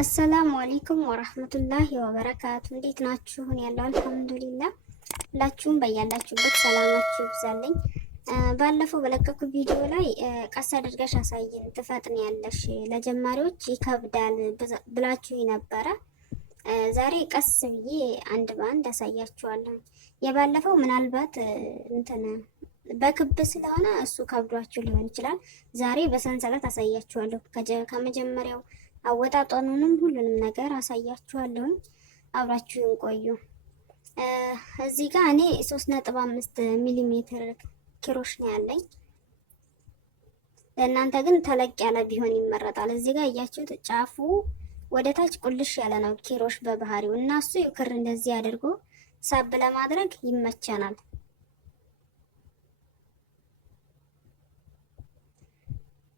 አሰላሙ አለይኩም ወራህመቱላሂ ወበረካቱ። እንዴት ናችሁ? እኔ ያለው አልሐምዱሊላህ። ሁላችሁም በያላችሁበት ሰላማችሁ ይብዛልኝ። ባለፈው በለቀኩ ቪዲዮ ላይ ቀስ አድርገሽ አሳይን ትፈጥኛለሽ፣ ለጀማሪዎች ይከብዳል ብላችሁ ነበረ። ዛሬ ቀስ ብዬ አንድ በአንድ አሳያችኋለሁ። የባለፈው ምናልባት እንትን በክብ ስለሆነ እሱ ከብዷችሁ ሊሆን ይችላል። ዛሬ በሰንሰለት አሳያችኋለሁ። ከመጀመሪያው አወጣጧኑንም ሁሉንም ነገር አሳያችኋለሁኝ። አብራችሁን ቆዩ። እዚህ ጋር እኔ 3.5 ሚሊ ሜትር ኪሮሽ ነው ያለኝ። ለእናንተ ግን ተለቅ ያለ ቢሆን ይመረጣል። እዚህ ጋር እያችሁት ጫፉ ወደ ታች ቁልሽ ያለ ነው ኪሮሽ በባህሪው እና እሱ ክር እንደዚህ አድርጎ ሳብ ለማድረግ ይመቸናል።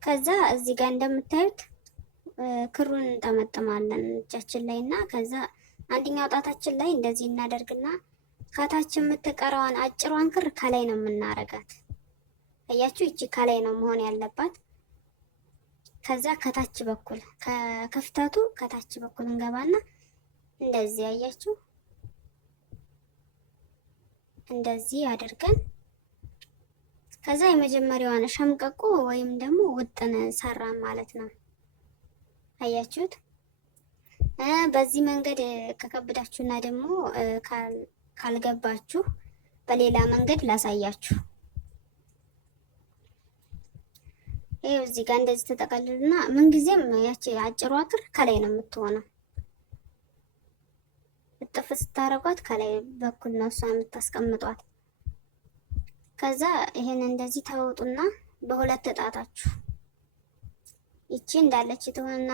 ከዛ እዚህ ጋር እንደምታዩት ክሩን እንጠመጥማለን እጃችን ላይ እና ከዛ አንደኛው ጣታችን ላይ እንደዚህ እናደርግና ከታች የምትቀረዋን አጭሯን ክር ከላይ ነው የምናረጋት። አያችሁ፣ እቺ ከላይ ነው መሆን ያለባት። ከዛ ከታች በኩል ከክፍተቱ ከታች በኩል እንገባና እንደዚህ አያችሁ፣ እንደዚህ አድርገን ከዛ የመጀመሪያዋን ሸምቀቆ ወይም ደግሞ ውጥን ሰራን ማለት ነው። አያችሁት? በዚህ መንገድ ከከብዳችሁና ደግሞ ካልገባችሁ በሌላ መንገድ ላሳያችሁ። ይሄው እዚህ ጋር እንደዚህ ተጠቀልሉና ምንጊዜም ያቺ አጭሯ ክር ከላይ ነው የምትሆነው። እጥፍ ስታረጓት ከላይ በኩል ነው እሷ የምታስቀምጧት። ከዛ ይሄን እንደዚህ ታወጡና በሁለት ጣታችሁ ይቺ እንዳለች ትሆንና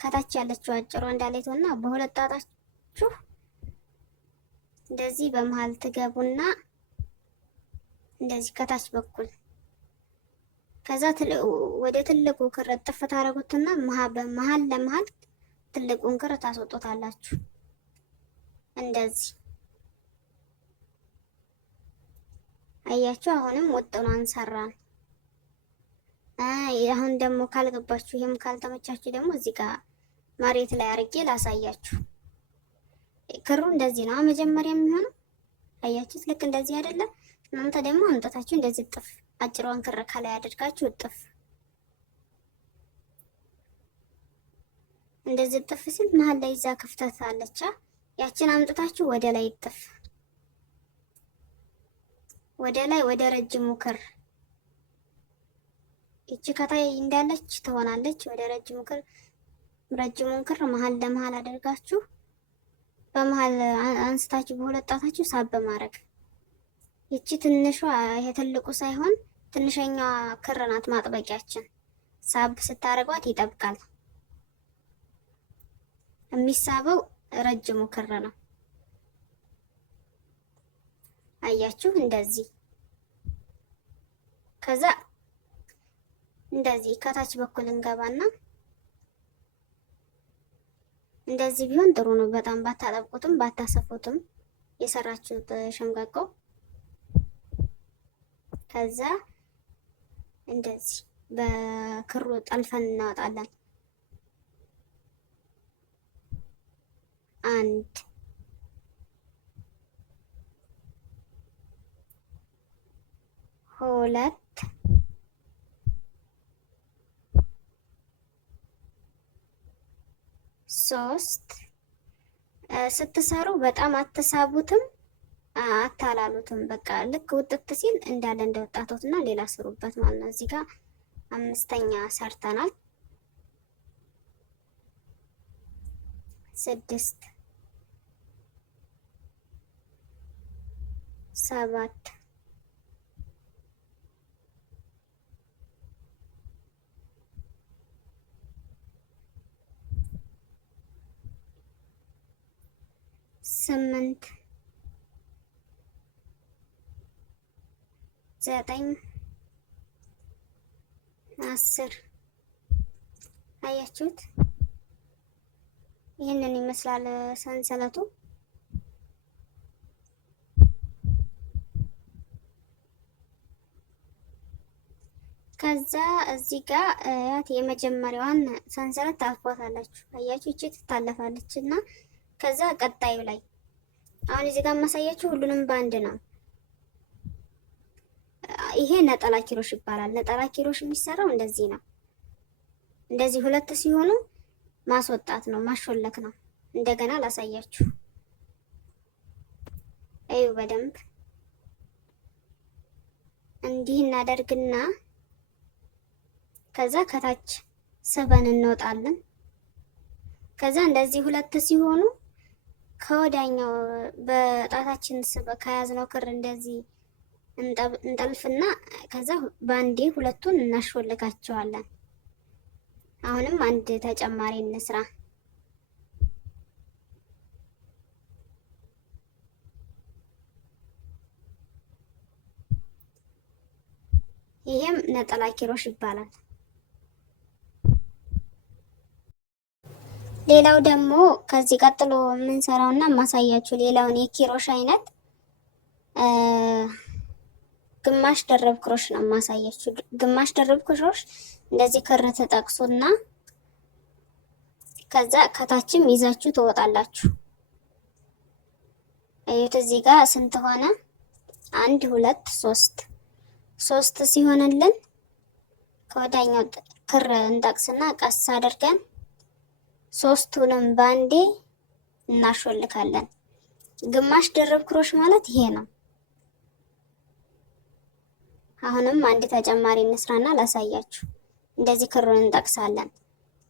ከታች ያለችው አጭሯ እንዳለች ትሆንና በሁለት ጣታችሁ እንደዚህ በመሃል ትገቡና እንደዚህ ከታች በኩል ከዛ ወደ ትልቁ ክር ጥፍ ታረጉትና በመሃል ለመሃል ትልቁን ክር ታስወጡታላችሁ። እንደዚህ አያችሁ። አሁንም ወጥኗን ሰራን። አሁን ደግሞ ካልገባችሁ ይሄም ካልተመቻችሁ ደግሞ እዚህ ጋር መሬት ላይ አርጌ ላሳያችሁ። ክሩ እንደዚህ ነው መጀመሪያ የሚሆነው። አያችሁት? ልክ እንደዚህ አይደለ? እናንተ ደግሞ አምጣታችሁ እንደዚህ ጥፍ አጭሯን ክር ከላይ አድርጋችሁ ጥፍ እንደዚህ ጥፍ ሲል መሀል ላይ እዛ ክፍተት አለቻ። ያችን አምጥታችሁ ወደ ላይ ጥፍ ወደ ላይ ወደ ረጅሙ ክር እቺ ከታይ እንዳለች ትሆናለች። ወደ ረጅሙን ክር መሀል ለመሀል አድርጋችሁ በመሀል አንስታችሁ በሁለት ጣታችሁ ሳብ ማድረግ። እቺ ትንሿ ይሄ ትልቁ ሳይሆን ትንሸኛዋ ክር ናት ማጥበቂያችን። ሳብ ስታረጓት ይጠብቃል። የሚሳበው ረጅሙ ክር ነው። አያችሁ? እንደዚህ ከዛ እንደዚህ ከታች በኩል እንገባና እንደዚህ ቢሆን ጥሩ ነው። በጣም ባታጠብቁትም ባታሰፉትም የሰራችሁት ሸምቀቆ። ከዛ እንደዚህ በክሩ ጠልፈን እናወጣለን። አንድ ሁለት ሶስት። ስትሰሩ በጣም አትሳቡትም አታላሉትም። በቃ ልክ ውጥት ሲል እንዳለ እንደወጣቶትና ሌላ ስሩበት ማለት ነው። እዚህ ጋር 5ኛ ሰርተናል። 6 7 8 9 10 አያችሁት? ይህንን ይመስላል ሰንሰለቱ። ከዛ እዚህ ጋር ያት የመጀመሪያዋን ሰንሰለት ታልፏታላችሁ። አያችሁ እቺ ትታለፋለች እና ከዛ ቀጣዩ ላይ አሁን እዚህ ጋር ማሳያችሁ ሁሉንም ባንድ ነው። ይሄ ነጠላ ኪሮሽ ይባላል። ነጠላ ኪሮሽ የሚሰራው እንደዚህ ነው። እንደዚህ ሁለት ሲሆኑ ማስወጣት ነው፣ ማሾለክ ነው። እንደገና ላሳያችሁ። እዩ በደንብ እንዲህ እናደርግና ከዛ ከታች ስበን እንወጣለን። ከዛ እንደዚህ ሁለት ሲሆኑ ከወዳኛው በጣታችን ስበ ከያዝነው ክር እንደዚህ እንጠልፍና ከዛ ባንዴ ሁለቱን እናሾልካቸዋለን። አሁንም አንድ ተጨማሪ እንስራ። ይሄም ነጠላ ኪሮሽ ይባላል። ሌላው ደግሞ ከዚህ ቀጥሎ የምንሰራውና ማሳያችሁ ሌላውን የኪሮሽ አይነት ግማሽ ደረብ ክሮሽ ነው ማሳያችሁ። ግማሽ ደረብ ክሮሽ እንደዚህ ክር ተጠቅሱና ከዛ ከታችም ይዛችሁ ትወጣላችሁ። እዩት እዚህ ጋር ስንት ሆነ? 1 2 3 ሶስት ሲሆንልን ከወዳኛው ክር እንጠቅስና ቀስ አድርገን ሶስቱንም ባንዴ እናሾልካለን። ግማሽ ደረብ ክሮሽ ማለት ይሄ ነው። አሁንም አንድ ተጨማሪ እንስራና ላሳያችሁ። እንደዚህ ክሩን እንጠቅሳለን።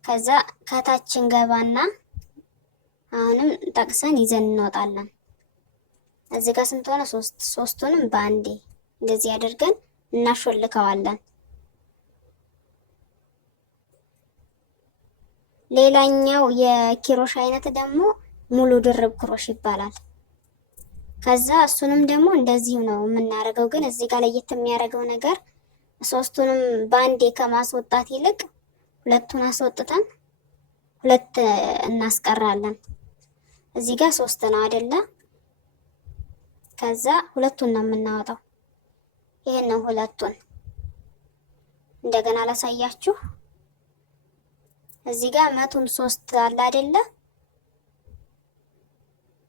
ከዛ ከታች እንገባና አሁንም ጠቅሰን ይዘን እንወጣለን። እዚህ ጋር ስንት ሆነ? ሶስቱንም ባንዴ እንደዚህ አድርገን እናሾልከዋለን። ሌላኛው የኪሮሽ አይነት ደግሞ ሙሉ ድርብ ክሮሽ ይባላል። ከዛ እሱንም ደግሞ እንደዚሁ ነው የምናደርገው። ግን እዚህ ጋር ለየት የሚያደርገው ነገር ሶስቱንም ባንዴ ከማስወጣት ይልቅ ሁለቱን አስወጥተን ሁለት እናስቀራለን። እዚህ ጋር 3 ነው አይደለ? ከዛ ሁለቱን ነው የምናወጣው። ይሄን ነው ሁለቱን። እንደገና ላሳያችሁ። እዚህ ጋር 103 አለ አይደለ?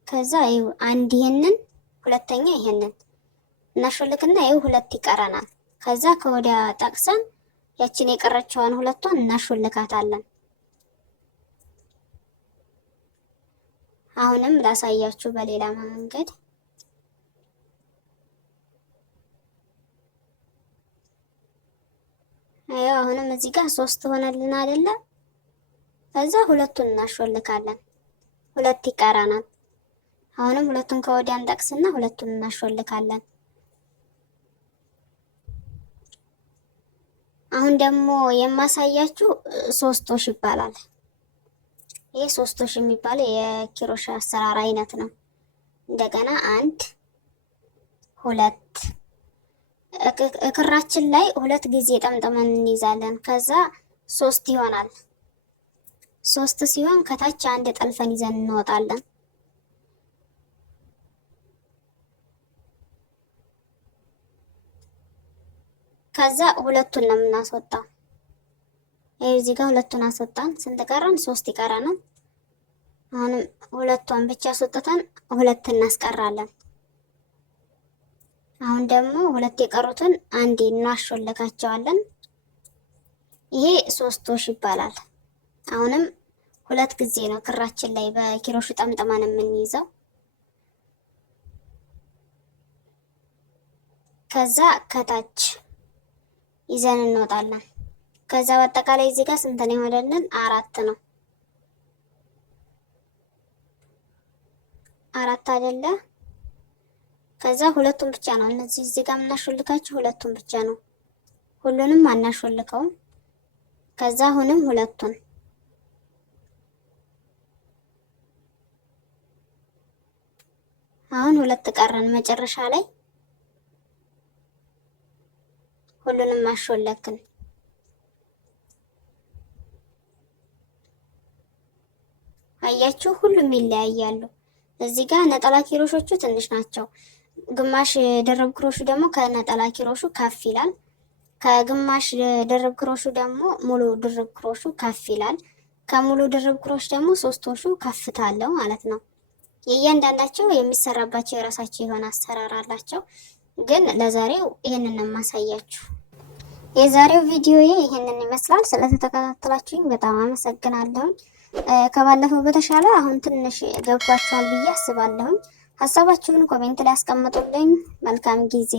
ከዛ ይኸው አንድ ይሄንን ሁለተኛ ይሄንን እናሾልክና ይኸው ሁለት ይቀረናል። ከዛ ከወዲያ ጠቅሰን ያችን የቀረችዋን ሁለቷን እናሾልካታለን። አሁንም ላሳያችሁ በሌላ መንገድ። ይኸው አሁንም እዚህ ጋር 3 ሆነልን አይደለ? ከዛ ሁለቱን እናሾልካለን። ሁለት ይቀረናል። አሁንም ሁለቱን ከወዲያ እንጠቅስና ሁለቱን እናሾልካለን። አሁን ደግሞ የማሳያችሁ 3ቶሽ ይባላል። ይሄ 3ቶሽ የሚባለው የኪሮሽ አሰራር አይነት ነው። እንደገና 1 2 ክራችን ላይ 2 ጊዜ ጠምጥመን እንይዛለን። ከዛ 3 ይሆናል። 3 ሲሆን ከታች አንድ ጠልፈን ይዘን እንወጣለን። ከዛ ሁለቱን ነው የምናስወጣው። እዚህ ጋር ሁለቱን አስወጣን። ስንት ቀረን? 3 ይቀረናል። አሁንም ሁለቷን ብቻ አስወጥተን ሁለት እናስቀራለን። አሁን ደግሞ ሁለት የቀሩትን አንዴ እናሾልካቸዋለን። ይሄ 3ቶሽ ይባላል። አሁንም 2 ጊዜ ነው ክራችን ላይ በኪሮሹ ጠምጥመን የምንይዘው። ከዛ ከታች ይዘን እንወጣለን። ከዛ በአጠቃላይ እዚህ ጋር ስንት ነው የሆነልን? 4 ነው። 4 አይደለ? ከዛ ሁለቱን ብቻ ነው እነዚህ እዚህ ጋር የምናሾልካቸው ሁለቱን ብቻ ነው። ሁሉንም አናሾልከውም። ከዛ አሁንም ሁለቱን አሁን 2 ቀረን መጨረሻ ላይ ሁሉንም ማሾለክን። አያችሁ ሁሉም ይለያያሉ። እዚህ ጋር ነጠላ ኪሮሾቹ ትንሽ ናቸው። ግማሽ ደረብ ክሮሹ ደግሞ ከነጠላ ኪሮሹ ከፍ ይላል። ከግማሽ ድርብ ክሮሹ ደግሞ ሙሉ ድርብ ክሮሹ ከፍ ይላል። ከሙሉ ድርብ ክሮሽ ደግሞ ሶስቶሹ ከፍታ አለው ማለት ነው። የእያንዳንዳቸው የሚሰራባቸው የራሳቸው የሆነ አሰራር አላቸው። ግን ለዛሬው ይህንን የማሳያችሁ። የዛሬው ቪዲዮ ይህንን ይመስላል። ስለተከታተላችሁኝ በጣም አመሰግናለሁኝ። ከባለፈው በተሻለ አሁን ትንሽ ገብቷችኋል ብዬ አስባለሁኝ። ሀሳባችሁን ኮሜንት ላይ አስቀምጡልኝ። መልካም ጊዜ